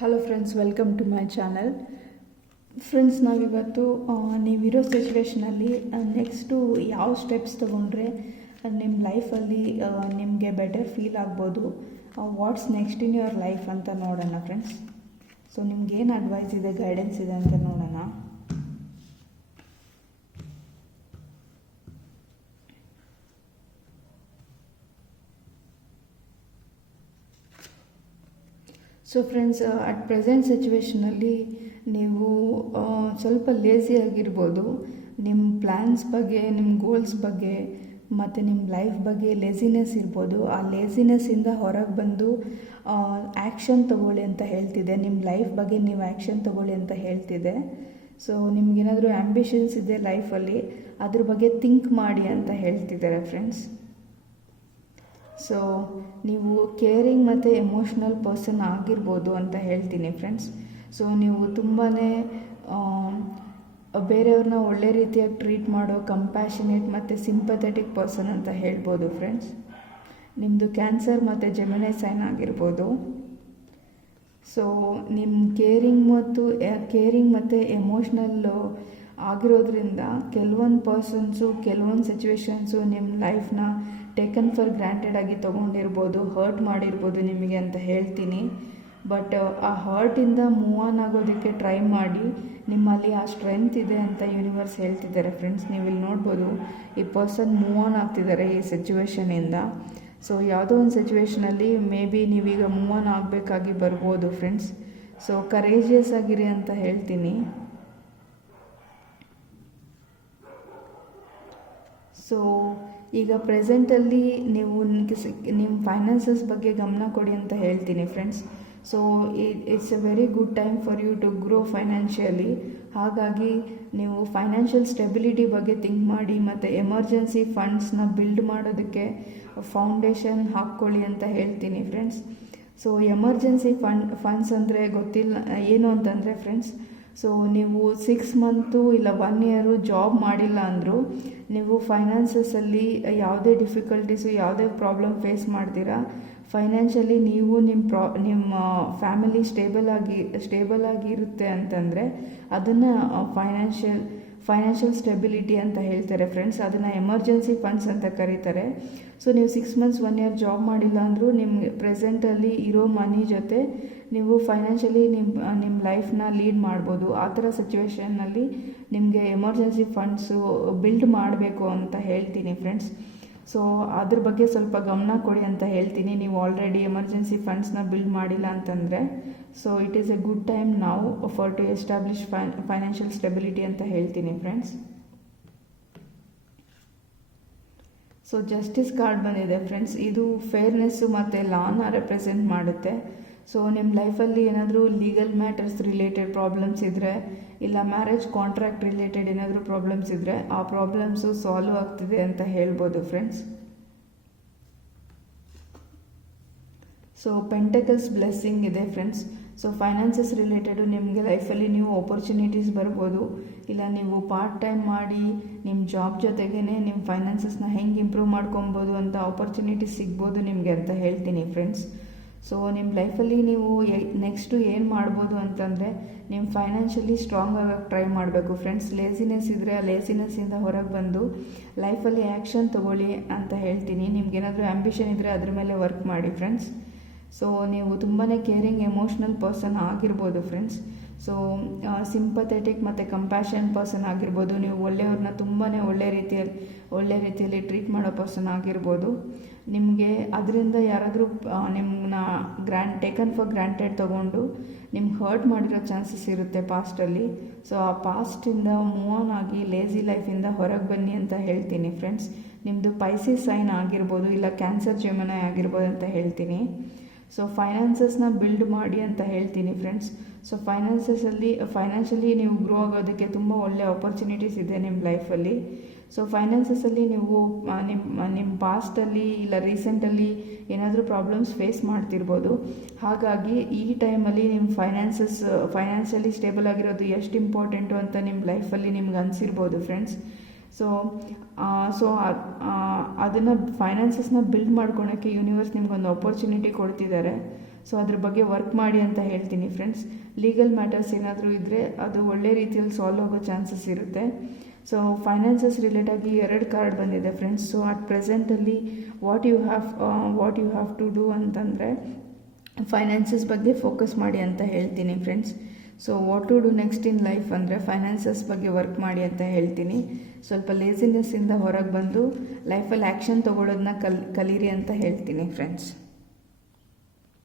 Hello friends, welcome to my channel. Friends, ನಾವಿವತ್ತು ನೀವಿರೋ ಸಿಚುವೇಷನಲ್ಲಿ next ಯಾವ ಸ್ಟೆಪ್ಸ್ ತೊಗೊಂಡ್ರೆ ನಿಮ್ಮ ಲೈಫಲ್ಲಿ ನಿಮಗೆ ಬೆಟರ್ ಫೀಲ್ ಆಗ್ಬೋದು, what's next in your life ಅಂತ ನೋಡೋಣ ಫ್ರೆಂಡ್ಸ್. ಸೊ ನಿಮ್ಗೇನು ಅಡ್ವೈಸ್ ಇದೆ, ಗೈಡೆನ್ಸ್ ಇದೆ ಅಂತ ನೋಡೋಣ. ಸೊ ಫ್ರೆಂಡ್ಸ್, ಅಟ್ ಪ್ರೆಸೆಂಟ್ ಸಿಚುವೇಷನಲ್ಲಿ ನೀವು ಸ್ವಲ್ಪ ಲೇಸಿ ಆಗಿರ್ಬೋದು. ನಿಮ್ಮ ಪ್ಲ್ಯಾನ್ಸ್ ಬಗ್ಗೆ, ನಿಮ್ಮ ಗೋಲ್ಸ್ ಬಗ್ಗೆ ಮತ್ತು ನಿಮ್ಮ ಲೈಫ್ ಬಗ್ಗೆ ಲೇಸಿನೆಸ್ ಇರ್ಬೋದು. ಆ ಲೇಸಿನೆಸ್ಸಿಂದ ಹೊರಗೆ ಬಂದು ಆ್ಯಕ್ಷನ್ ತೊಗೊಳ್ಳಿ ಅಂತ ಹೇಳ್ತಿದೆ. ನಿಮ್ಮ ಲೈಫ್ ಬಗ್ಗೆ ನೀವು ಆ್ಯಕ್ಷನ್ ತೊಗೊಳ್ಳಿ ಅಂತ ಹೇಳ್ತಿದೆ. ಸೊ ನಿಮ್ಗೇನಾದರೂ ಆ್ಯಂಬಿಷನ್ಸ್ ಇದೆ ಲೈಫಲ್ಲಿ, ಅದ್ರ ಬಗ್ಗೆ ಥಿಂಕ್ ಮಾಡಿ ಅಂತ ಹೇಳ್ತಿದ್ದಾರೆ ಫ್ರೆಂಡ್ಸ್. ಸೊ ನೀವು ಕೇರಿಂಗ್ ಮತ್ತು ಎಮೋಷ್ನಲ್ ಪರ್ಸನ್ ಆಗಿರ್ಬೋದು ಅಂತ ಹೇಳ್ತೀನಿ ಫ್ರೆಂಡ್ಸ್. ಸೊ ನೀವು ತುಂಬಾ ಬೇರೆಯವ್ರನ್ನ ಒಳ್ಳೆ ರೀತಿಯಾಗಿ ಟ್ರೀಟ್ ಮಾಡೋ ಕಂಪ್ಯಾಷನೇಟ್ ಮತ್ತು ಸಿಂಪಥೆಟಿಕ್ ಪರ್ಸನ್ ಅಂತ ಹೇಳ್ಬೋದು ಫ್ರೆಂಡ್ಸ್. ನಿಮ್ಮದು ಕ್ಯಾನ್ಸರ್ ಮತ್ತು ಜೆಮಿನಿ ಸೈನ್ ಆಗಿರ್ಬೋದು. ಸೊ ನಿಮ್ಮ ಕೇರಿಂಗ್ ಮತ್ತು ಎಮೋಷ್ನಲ್ಲು ಆಗಿರೋದ್ರಿಂದ ಕೆಲವೊಂದು ಪರ್ಸನ್ಸು, ಕೆಲವೊಂದು ಸಿಚುವೇಶನ್ಸು ನಿಮ್ಮ ಲೈಫ್ನ ಟೇಕನ್ ಫಾರ್ ಗ್ರಾಂಟೆಡ್ ಆಗಿ ತೊಗೊಂಡಿರ್ಬೋದು, ಹರ್ಟ್ ಮಾಡಿರ್ಬೋದು ನಿಮಗೆ ಅಂತ ಹೇಳ್ತೀನಿ. ಬಟ್ ಆ ಹರ್ಟಿಂದ ಮೂವ್ ಆನ್ ಆಗೋದಕ್ಕೆ ಟ್ರೈ ಮಾಡಿ. ನಿಮ್ಮಲ್ಲಿ ಆ ಸ್ಟ್ರೆಂತ್ ಇದೆ ಅಂತ ಯೂನಿವರ್ಸ್ ಹೇಳ್ತಿದ್ದಾರೆ ಫ್ರೆಂಡ್ಸ್. ನೀವು ಇಲ್ಲಿ ನೋಡ್ಬೋದು, ಈ ಪರ್ಸನ್ ಮೂವ್ ಆನ್ ಆಗ್ತಿದ್ದಾರೆ ಈ ಸಿಚುವೇಷನಿಂದ. ಸೊ ಯಾವುದೋ ಒಂದು ಸಿಚುವೇಷನಲ್ಲಿ ಮೇ ಬಿ ನೀವೀಗ ಮೂವ್ ಆನ್ ಆಗಬೇಕಾಗಿ ಬರ್ಬೋದು ಫ್ರೆಂಡ್ಸ್. ಸೊ ಕರೇಜಿಯಸ್ ಆಗಿರಿ ಅಂತ ಹೇಳ್ತೀನಿ. ಸೊ ಈಗ ಪ್ರೆಸೆಂಟಲ್ಲಿ ನೀವು ನಿಮ್ಮ ಫೈನಾನ್ಸಸ್ ಬಗ್ಗೆ ಗಮನ ಕೊಡಿ ಅಂತ ಹೇಳ್ತೀನಿ friends. So it's a very good time for you to grow financially. ಹಾಗಾಗಿ ನೀವು ಫೈನಾನ್ಷಿಯಲ್ ಸ್ಟೆಬಿಲಿಟಿ ಬಗ್ಗೆ ಥಿಂಕ್ ಮಾಡಿ ಮತ್ತು ಎಮರ್ಜೆನ್ಸಿ ಫಂಡ್ಸ್ನ ಬಿಲ್ಡ್ ಮಾಡೋದಕ್ಕೆ ಫೌಂಡೇಶನ್ ಹಾಕ್ಕೊಳ್ಳಿ ಅಂತ ಹೇಳ್ತೀನಿ ಫ್ರೆಂಡ್ಸ್. ಸೊ ಎಮರ್ಜೆನ್ಸಿ ಫಂಡ್ಸ್ ಅಂದರೆ ಗೊತ್ತಿಲ್ಲ ಏನು ಅಂತಂದರೆ ಫ್ರೆಂಡ್ಸ್, ಸೊ ನೀವು 6 ಮಂತು ಇಲ್ಲ 1 ಇಯರು ಜಾಬ್ ಮಾಡಿಲ್ಲ ಅಂದರೂ ನೀವು ಫೈನಾನ್ಸಸಲ್ಲಿ ಯಾವುದೇ ಡಿಫಿಕಲ್ಟೀಸು, ಯಾವುದೇ ಪ್ರಾಬ್ಲಮ್ ಫೇಸ್ ಮಾಡ್ತೀರಾ, ಫೈನಾನ್ಷಿಯಲಿ ನೀವು ನಿಮ್ಮ ಫ್ಯಾಮಿಲಿ ಸ್ಟೇಬಲ್ ಆಗಿರುತ್ತೆ ಅಂತಂದರೆ ಅದನ್ನು ಫೈನಾನ್ಷಿಯಲ್ ಸ್ಟೆಬಿಲಿಟಿ ಅಂತ ಹೇಳ್ತಾರೆ ಫ್ರೆಂಡ್ಸ್. ಅದನ್ನು ಎಮರ್ಜೆನ್ಸಿ ಫಂಡ್ಸ್ ಅಂತ ಕರೀತಾರೆ. ಸೊ ನೀವು 6 ಮಂತ್ಸ್ 1 ಇಯರ್ ಜಾಬ್ ಮಾಡಿಲ್ಲ ಅಂದರೂ ನಿಮಗೆ ಪ್ರೆಸೆಂಟಲ್ಲಿ ಇರೋ ಮನಿ ಜೊತೆ ನೀವು ಫೈನಾನ್ಷಿಯಲಿ ನಿಮ್ಮ ಲೈಫ್ನ ಲೀಡ್ ಮಾಡ್ಬೋದು. ಆ ಥರ ಸಿಚುವೇಷನ್ನಲ್ಲಿ ನಿಮಗೆ ಎಮರ್ಜೆನ್ಸಿ ಫಂಡ್ಸು ಬಿಲ್ಡ್ ಮಾಡಬೇಕು ಅಂತ ಹೇಳ್ತೀನಿ ಫ್ರೆಂಡ್ಸ್. ಸೊ ಅದ್ರ ಬಗ್ಗೆ ಸ್ವಲ್ಪ ಗಮನ ಕೊಡಿ ಅಂತ ಹೇಳ್ತೀನಿ. ನೀವು ಆಲ್ರೆಡಿ ಎಮರ್ಜೆನ್ಸಿ ಫಂಡ್ಸ್ನ ಬಿಲ್ಡ್ ಮಾಡಿಲ್ಲ ಅಂತಂದರೆ, so it is a good time ನಾವು for to establish financial stability ಅಂತ ಹೇಳ್ತೀನಿ ಫ್ರೆಂಡ್ಸ್. ಸೊ ಜಸ್ಟಿಸ್ ಕಾರ್ಡ್ ಬಂದಿದೆ ಫ್ರೆಂಡ್ಸ್. ಇದು ಫೇರ್ನೆಸ್ಸು ಮತ್ತು ಲಾನ ರೆಪ್ರೆಸೆಂಟ್ ಮಾಡುತ್ತೆ. ಸೊ ನಿಮ್ಮ ಲೈಫಲ್ಲಿ ಏನಾದರೂ ಲೀಗಲ್ ಮ್ಯಾಟರ್ಸ್ ರಿಲೇಟೆಡ್ ಪ್ರಾಬ್ಲಮ್ಸ್ ಇದ್ದರೆ, ಇಲ್ಲ ಮ್ಯಾರೇಜ್ ಕಾಂಟ್ರಾಕ್ಟ್ ರಿಲೇಟೆಡ್ ಏನಾದರೂ ಪ್ರಾಬ್ಲಮ್ಸ್ ಇದ್ದರೆ ಆ ಪ್ರಾಬ್ಲಮ್ಸು ಸಾಲ್ವ್ ಆಗ್ತಿದೆ ಅಂತ ಹೇಳ್ಬೋದು ಫ್ರೆಂಡ್ಸ್. ಸೊ ಪೆಂಟಕಲ್ಸ್ ಬ್ಲೆಸ್ಸಿಂಗ್ ಇದೆ ಫ್ರೆಂಡ್ಸ್. ಸೊ ಫೈನಾನ್ಸಸ್ ರಿಲೇಟೆಡು ನಿಮಗೆ ಲೈಫಲ್ಲಿ ನೀವು ಆಪರ್ಚುನಿಟೀಸ್ ಬರ್ಬೋದು. ಇಲ್ಲ ನೀವು ಪಾರ್ಟ್ ಟೈಮ್ ಮಾಡಿ ನಿಮ್ಮ ಜಾಬ್ ಜೊತೆಗೇ ನಿಮ್ಮ ಫೈನಾನ್ಸಸ್ನ ಹೆಂಗೆ ಇಂಪ್ರೂವ್ ಮಾಡ್ಕೊಬೋದು ಅಂತ ಆಪರ್ಚುನಿಟೀಸ್ ಸಿಗ್ಬೋದು ನಿಮಗೆ ಅಂತ ಹೇಳ್ತೀನಿ ಫ್ರೆಂಡ್ಸ್. ಸೊ ನಿಮ್ಮ ಲೈಫಲ್ಲಿ ನೀವು ನೆಕ್ಸ್ಟು ಏನು ಮಾಡ್ಬೋದು ಅಂತಂದರೆ, ನಿಮ್ಮ ಫೈನಾನ್ಷಿಯಲಿ ಸ್ಟ್ರಾಂಗ್ ಆಗೋಕ್ಕೆ ಟ್ರೈ ಮಾಡಬೇಕು ಫ್ರೆಂಡ್ಸ್. ಲೇಸಿನೆಸ್ ಇದ್ದರೆ ಆ ಲೇಸಿನೆಸ್ಸಿಂದ ಹೊರಗೆ ಬಂದು ಲೈಫಲ್ಲಿ ಆ್ಯಕ್ಷನ್ ತೊಗೊಳ್ಳಿ ಅಂತ ಹೇಳ್ತೀನಿ. ನಿಮ್ಗೇನಾದರೂ ಆ್ಯಂಬಿಷನ್ ಇದ್ದರೆ ಅದ್ರ ಮೇಲೆ ವರ್ಕ್ ಮಾಡಿ ಫ್ರೆಂಡ್ಸ್. ಸೊ ನೀವು ತುಂಬಾ ಕೇರಿಂಗ್ ಎಮೋಷ್ನಲ್ ಪರ್ಸನ್ ಆಗಿರ್ಬೋದು ಫ್ರೆಂಡ್ಸ್. ಸೊ ಸಿಂಪಥೆಟಿಕ್ ಮತ್ತು ಕಂಪ್ಯಾಷನ್ ಪರ್ಸನ್ ಆಗಿರ್ಬೋದು. ನೀವು ಒಳ್ಳೆಯವ್ರನ್ನ ತುಂಬಾ ಒಳ್ಳೆ ರೀತಿಯಲ್ಲಿ ಟ್ರೀಟ್ ಮಾಡೋ ಪರ್ಸನ್ ಆಗಿರ್ಬೋದು. ನಿಮಗೆ ಅದರಿಂದ ಯಾರಾದರೂ ನಿಮ್ಮನ್ನ ಟೇಕನ್ ಫಾರ್ ಗ್ರಾಂಟೆಡ್ ತೊಗೊಂಡು ನಿಮ್ಗೆ ಹರ್ಟ್ ಮಾಡಿರೋ ಚಾನ್ಸಸ್ ಇರುತ್ತೆ ಪಾಸ್ಟಲ್ಲಿ. ಸೊ ಆ ಪಾಸ್ಟಿಂದ ಮೂವ್ ಆನ್ ಆಗಿ ಲೇಸಿ ಲೈಫಿಂದ ಹೊರಗೆ ಬನ್ನಿ ಅಂತ ಹೇಳ್ತೀನಿ ಫ್ರೆಂಡ್ಸ್. ನಿಮ್ಮದು ಪೈಸಿಸ್ ಸೈನ್ ಆಗಿರ್ಬೋದು, ಇಲ್ಲ ಕ್ಯಾನ್ಸರ್ ಜೆಮಿನಿ ಆಗಿರ್ಬೋದು ಅಂತ ಹೇಳ್ತೀನಿ. ಸೊ ಫೈನಾನ್ಸಸ್ನ ಬಿಲ್ಡ್ ಮಾಡಿ ಅಂತ ಹೇಳ್ತೀನಿ ಫ್ರೆಂಡ್ಸ್. ಸೊ ಫೈನಾನ್ಷಿಯಲಿ ನೀವು ಗ್ರೋ ಆಗೋದಕ್ಕೆ ತುಂಬ ಒಳ್ಳೆ ಆಪರ್ಚುನಿಟೀಸ್ ಇದೆ ನಿಮ್ಮ ಲೈಫಲ್ಲಿ. ಸೊ ಫೈನಾನ್ಸಸಲ್ಲಿ ನೀವು ನಿಮ್ಮ ಪಾಸ್ಟಲ್ಲಿ ಇಲ್ಲ ರೀಸೆಂಟಲ್ಲಿ ಏನಾದರೂ ಪ್ರಾಬ್ಲಮ್ಸ್ ಫೇಸ್ ಮಾಡ್ತಿರ್ಬೋದು. ಹಾಗಾಗಿ ಈ ಟೈಮಲ್ಲಿ ನಿಮ್ಮ ಫೈನಾನ್ಷಿಯಲಿ ಸ್ಟೇಬಲ್ ಆಗಿರೋದು ಎಷ್ಟು ಇಂಪಾರ್ಟೆಂಟು ಅಂತ ನಿಮ್ಮ ಲೈಫಲ್ಲಿ ನಿಮ್ಗೆ ಅನಿಸಿರ್ಬೋದು ಫ್ರೆಂಡ್ಸ್. ಸೊ ಅದನ್ನು ಫೈನಾನ್ಸಸ್ನ ಬಿಲ್ಡ್ ಮಾಡ್ಕೊಳಕ್ಕೆ ಯೂನಿವರ್ಸ್ ನಿಮ್ಗೊಂದು ಆಪರ್ಚುನಿಟಿ ಕೊಡ್ತಿದ್ದಾರೆ. ಸೊ ಅದ್ರ ಬಗ್ಗೆ ವರ್ಕ್ ಮಾಡಿ ಅಂತ ಹೇಳ್ತೀನಿ ಫ್ರೆಂಡ್ಸ್. ಲೀಗಲ್ ಮ್ಯಾಟರ್ಸ್ ಏನಾದರೂ ಇದ್ದರೆ ಅದು ಒಳ್ಳೆ ರೀತಿಯಲ್ಲಿ ಸಾಲ್ವ್ ಆಗೋ ಚಾನ್ಸಸ್ ಇರುತ್ತೆ. ಸೊ ಫೈನಾನ್ಸಸ್ ರಿಲೇಟಾಗಿ 2 ಕಾರ್ಡ್ ಬಂದಿದೆ ಫ್ರೆಂಡ್ಸ್. ಸೊ ಅಟ್ ಪ್ರೆಸೆಂಟಲ್ಲಿ what you have to do ಅಂತಂದರೆ ಫೈನಾನ್ಸಸ್ ಬಗ್ಗೆ ಫೋಕಸ್ ಮಾಡಿ ಅಂತ ಹೇಳ್ತೀನಿ friends. So what to do next in life ಅಂದರೆ ಫೈನಾನ್ಸಸ್ ಬಗ್ಗೆ ವರ್ಕ್ ಮಾಡಿ ಅಂತ ಹೇಳ್ತೀನಿ. ಸ್ವಲ್ಪ ಲೇಸಿನೆಸ್ಸಿಂದ ಹೊರಗೆ ಬಂದು ಲೈಫಲ್ಲಿ ಆ್ಯಕ್ಷನ್ ತೊಗೊಳೋದನ್ನ ಕಲೀರಿ ಅಂತ ಹೇಳ್ತೀನಿ ಫ್ರೆಂಡ್ಸ್.